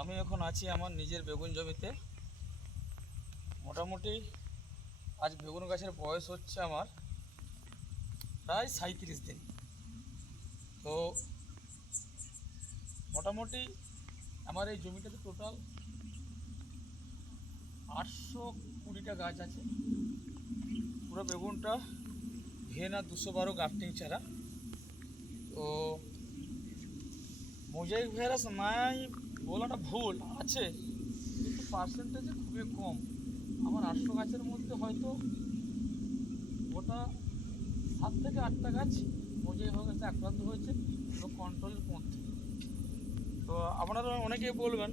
আমি এখন আছি আমার নিজের বেগুন জমিতে। মোটামুটি আজ বেগুন গাছের বয়স হচ্ছে আমার প্রায় 37 দিন। তো মোটামুটি আমার এই জমিটাতে টোটাল 820টা গাছ আছে। পুরো বেগুনটা ভিয়েনা 212 গ্রাফটিং ছাড়া। তো মোজাইক ভাইরাস নাই বলাটা ভুল, আছে কিন্তু পার্সেন্টেজে খুবই কম। আমার 800 গাছের মধ্যে হয়তো গোটা 7 থেকে 8টা গাছ মোজাইক ভাইরাসে আক্রান্ত হয়েছে এবং কন্ট্রোলের মধ্যে। তো আপনারা অনেকেই বলবেন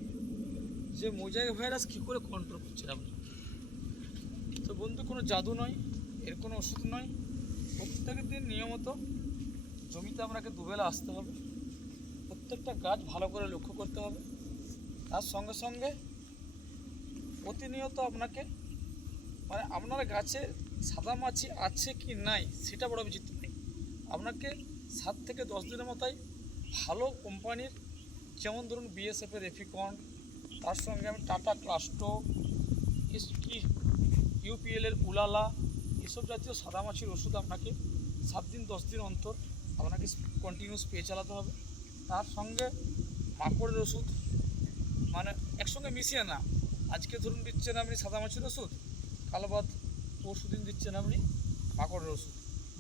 যে মোজাইক ভাইরাস কী করে কন্ট্রোল করছেন আপনি। তো বন্ধু, কোনো জাদু নয়, এর কোনো ওষুধ নয়। প্রত্যেক দিন নিয়মিত জমিতে আপনাকে দুবেলা আসতে হবে, প্রত্যেকটা গাছ ভালো করে লক্ষ্য করতে হবে। তার সঙ্গে সঙ্গে প্রতিনিয়ত আপনাকে আপনার গাছে সাদামাছি আছে কি নাই সেটা বড় বিচিত্র নেই। আপনাকে 7 থেকে 10 দিনের মতোই ভালো কোম্পানির, যেমন ধরুন বিএসএফের রেফিকন, তার সঙ্গে আমি টাটা ক্লাস্টো, কি ইউপিএলের উলালা, এসব জাতীয় সাদামাছির ওষুধ আপনাকে 7 দিন 10 দিন অন্তর আপনাকে কন্টিনিউ স্প্রে চালাতে হবে। তার সঙ্গে মাকড়ের ওষুধ, মানে একসঙ্গে মিশিয়ে না। আজকে ধরুন দিচ্ছেন আপনি সাদামাছির ওষুধ, কাল বাদ পরশু দিন দিচ্ছেন আপনি মাকড়ের ওষুধ।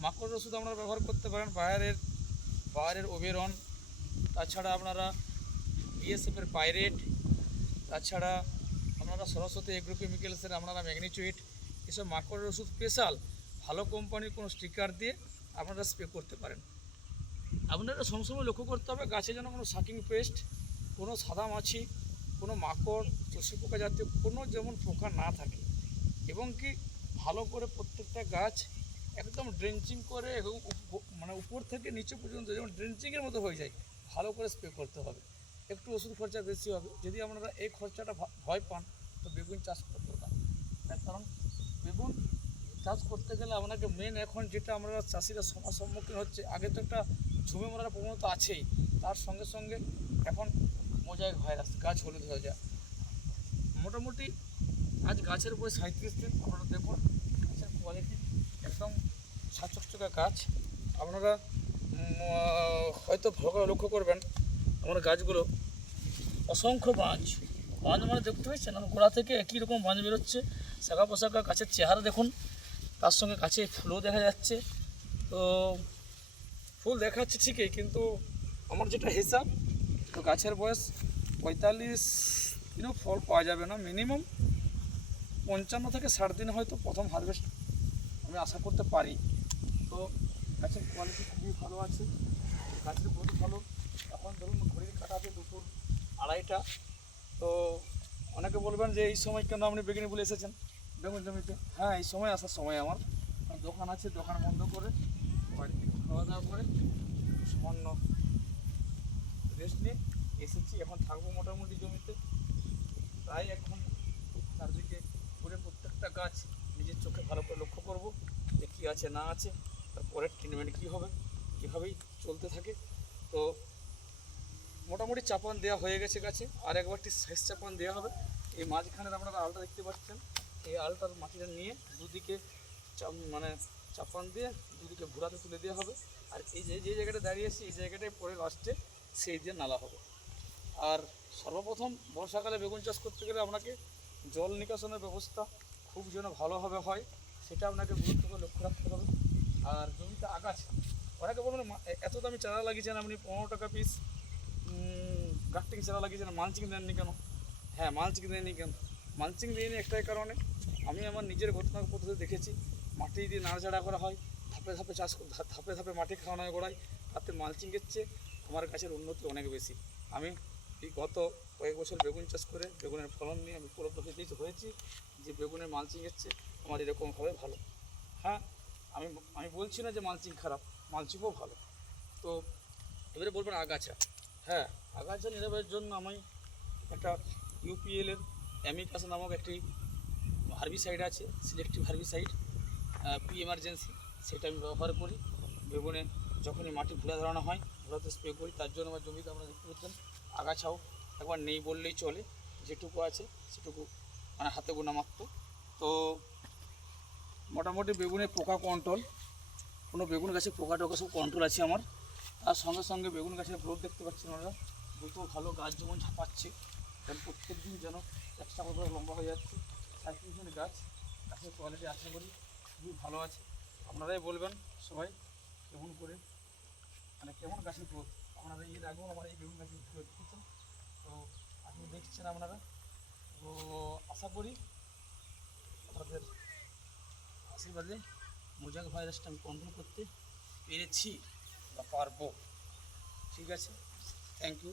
মাকড়ের ওষুধ আপনারা ব্যবহার করতে পারেন বায়ারের ওবেরন, তাছাড়া আপনারা বিএসএফের পাইরেট, তাছাড়া আপনারা সরস্বতী এগ্রোকেমিক্যালসের আপনারা ম্যাগনিচুইট, এসব মাকড়ের ওষুধ স্পেশাল ভালো কোম্পানির কোনো স্টিকার দিয়ে আপনারা স্প্রে করতে পারেন। আপনারা সবসময় লক্ষ্য করতে হবে গাছে যেন কোনো শাকিং পেস্ট, কোনো সাদামাছি, কোনো মাকড়, চষি পোকা জাতীয় কোনো যেমন পোকা না থাকে, এবং কি ভালো করে প্রত্যেকটা গাছ একদম ড্রেঞ্চিং করে এবং মানে উপর থেকে নিচে পর্যন্ত যেমন ড্রেঞ্চিংয়ের মতো হয়ে যায় ভালো করে স্প্রে করতে হবে। একটু ওষুধ খরচা বেশি হবে, যদি আপনারা এই খরচাটা ভয় পান তো বেগুন চাষ করতে পারেন। তার কারণ বেগুন চাষ করতে গেলে আপনাকে মেন এখন যেটা আমরা চাষিরা সম্মুখীন হচ্ছে, আগে তো একটা ঝুমে মরার প্রবণতা আছেই, তার সঙ্গে সঙ্গে এখন মোজাইক ভাইরাস, গাছ হলুদ হয়ে যায়। মোটামুটি আজ গাছের বয়স 37 দিন। আপনারা দেখুন গাছের কোয়ালিটি একদম সাচকচকা গাছ। আপনারা হয়তো ভালো করে লক্ষ্য করবেন আমার গাছগুলো অসংখ্য বাঁজ মানে দেখতে পাচ্ছেন, আমার গোড়া থেকে একই রকম বাঁজ বেরোচ্ছে, শাখা পোশাকা, গাছের চেহারা দেখুন, তার সঙ্গে গাছে ফুলও দেখা যাচ্ছে। তো ফুল দেখাচ্ছে ঠিকই, কিন্তু আমার যেটা হিসাব, তো গাছের বয়স 45 দিনও ফল পাওয়া যাবে না, মিনিমাম 55 থেকে 60 দিন হয়তো প্রথম হারভেস্ট আমি আশা করতে পারি। তো গাছের কোয়ালিটি খুবই ভালো আছে, গাছের গ্রোথ ভালো। এখন ধরুন ঘড়ির কাটা আছে 2:30। তো অনেকে বলবেন যে এই সময় কেন আপনি বেগুনি বলে এসেছেন বেগুন জমিতে। হ্যাঁ, এই সময় আসার সময় আমার দোকান আছে, দোকান বন্ধ করে বাড়িতে খাওয়া দাওয়া করে সামান্য রেস্ট নিয়ে এসেছি। এখন থাকবো মোটামুটি জমিতে প্রায় 1 ঘন্টা। চারদিকে ঘুরে প্রত্যেকটা গাছ নিজের চোখে ভালো করে লক্ষ্য করব যে কী আছে না আছে, তারপরে ট্রিটমেন্ট কী হবে, কীভাবেই চলতে থাকে। তো মোটামুটি চাপান দেওয়া হয়ে গেছে গাছে, আর একবারটি শেষ চাপান দেওয়া হবে। এই মাঝখানের আপনারা আলটা দেখতে পাচ্ছেন, এই আলটার মাটিটা নিয়ে দুদিকে মানে চাপান দিয়ে দুদিকে ঘোরাতে তুলে দেওয়া হবে। আর এই যে জায়গাটা দাঁড়িয়েছি এই জায়গাটায় পরে লাস্টে সেই দিয়ে নালা হবে। আর সর্বপ্রথম বর্ষাকালে বেগুন চাষ করতে গেলে আপনাকে জল নিকাশনের ব্যবস্থা খুব যেন ভালোভাবে হয় সেটা আপনাকে গুরুত্ব করে লক্ষ্য রাখতে হবে। আর জমিতে আগাছা, অনেকে বলবেন এত দামি চারা লাগিয়েছেন আপনি, 15 টাকা পিস গ্রাফটিং চারা লাগিয়েছেন, মালচিং দেননি কেন? হ্যাঁ, মালচিং দেয়নি কেন? মালচিং দিইনি একটাই কারণে, আমি আমার নিজের ঘটনার পদ্ধতি দেখেছি। মাটি দিয়ে নাড়াচাড়া করা হয়, ধাপে ধাপে ধাপে ধাপে মাটি খাওয়ানো হয় গোড়ায়, তাতে মালচিংয়ের চেয়ে আমার গাছের উন্নতি অনেক বেশি। আমি এই গত কয়েক বছর বেগুন চাষ করে বেগুনের ফলন নিয়ে আমি উপলব্ধ হয়েছি যে বেগুনের মালচিংয়ের চেয়ে আমার এরকম হবে ভালো। হ্যাঁ, আমি বলছি না যে মালচিং খারাপ, মালচিংও ভালো। তো এবারে বলবেন আগাছা। হ্যাঁ, আগাছা নিরাময়ের জন্য আমি একটা ইউপিএলের অ্যামিকাস নামক একটি হার্বিসাইড আছে, সিলেক্টিভ হার্বিসাইড, পি এমার্জেন্সি, সেটা আমি ব্যবহার করি। বেগুনে যখনই মাটি ঘুরে ধরানো হয় ঘোরাতে স্প্রে করি। তার জন্য আমার জমিতে আমরা দেখতে পাচ্ছেন আগাছাও একবার নেই বললেই চলে, যেটুকু আছে সেটুকু মানে হাতে গোনা মাত্র। তো মোটামুটি বেগুনে পোকা কন্ট্রোল, কোনো বেগুন গাছে পোকা টোকা সব কন্ট্রোল আছে আমার। তার সঙ্গে সঙ্গে বেগুন গাছের গ্রোথ দেখতে পাচ্ছেন ওরা, দ্রুত ভালো গাছ যেমন ঝাঁপাচ্ছে, যেন প্রত্যেক দিন যেন একটা করে লম্বা হয়ে যাচ্ছে। 37 গাছ, গাছের কোয়ালিটি আশা করি খুবই ভালো আছে। আপনারাই বলবেন সবাই কেমন করে মানে কেমন গাছের গ্রোথ। আপনারা এর আগেও আমার এই বেগুন গাছের গ্রোথ দেখেছেন, তো আপনি দেখছেন আপনারা। তো আশা করি আপনাদের আশীর্বাদে মোজাক ভাইরাসটা আমি কন্ট্রোল করতে পেরেছি বা পারবো। ঠিক আছে, থ্যাংক ইউ।